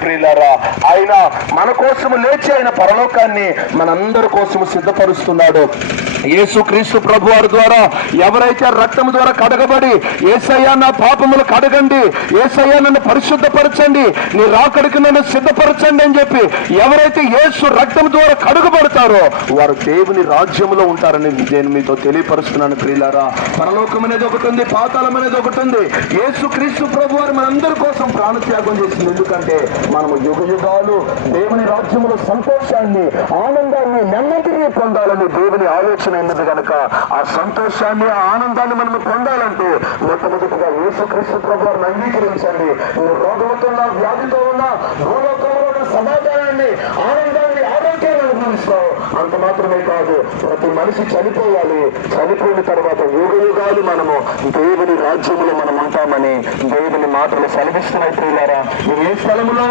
ప్రియులారా, ఆయన మన కోసము లేచి ఆయన పరలోకాన్ని మనందరి కోసము సిద్ధపరుస్తున్నాడు. యేసుక్రీస్తు ప్రభువారి ద్వారా ఎవరైతే రక్తము ద్వారా కడగబడి, యేసయ్యా నా పాపములు కడగండి, యేసయ్యా నన్ను పరిశుద్ధపరచండి, నీ రాకడికి నన్ను సిద్ధపరచండి అని చెప్పి ఎవరైతే యేసు రక్తము ద్వారా కడుగబడతారో వారు దేవుని రాజ్యములో ఉంటారని నేను మీతో తెలియపరుస్తున్నాను. ప్రియులారా, పరలోకం అనేది ఒకటి ఉంది, పాతాళం అనేది ఒకటి ఉంది. యేసుక్రీస్తు ప్రభువారు మనందరి కోసం ప్రాణత్యాగం చేసింది. ఎందుకంటే మనము యుగ యుగాలు దేవుని రాజ్యములో సంతోషాన్ని, ఆనందాన్ని, నెమ్మదిని పొందాలని దేవుని ఆలోచన ఉన్నది కనుక ఆ సంతోషాన్ని, ఆ ఆనందాన్ని మనం పొందాలంటే మొట్టమొదటిగా యేసుక్రీస్తు ప్రభువారిని అంగీకరించండి. నువ్వు రోగంతో ఉన్నా, వ్యాధితో ఉన్నా, భూలోకంలో ఉన్న సమాధానాన్ని, ఆనందాన్ని, ఆరోగ్యాన్ని అనుభవిస్తావు. అంత మాత్రమే కాదు, ప్రతి మనిషి చనిపోవాలి. చనిపోయిన తర్వాత యుగ యుగాలు మనము దేవుని రాజ్యములో మనం ఉంటామని దేవుని మాటలు సెలవిస్తున్నాయి. ప్రియులారా, ఏ స్థలములో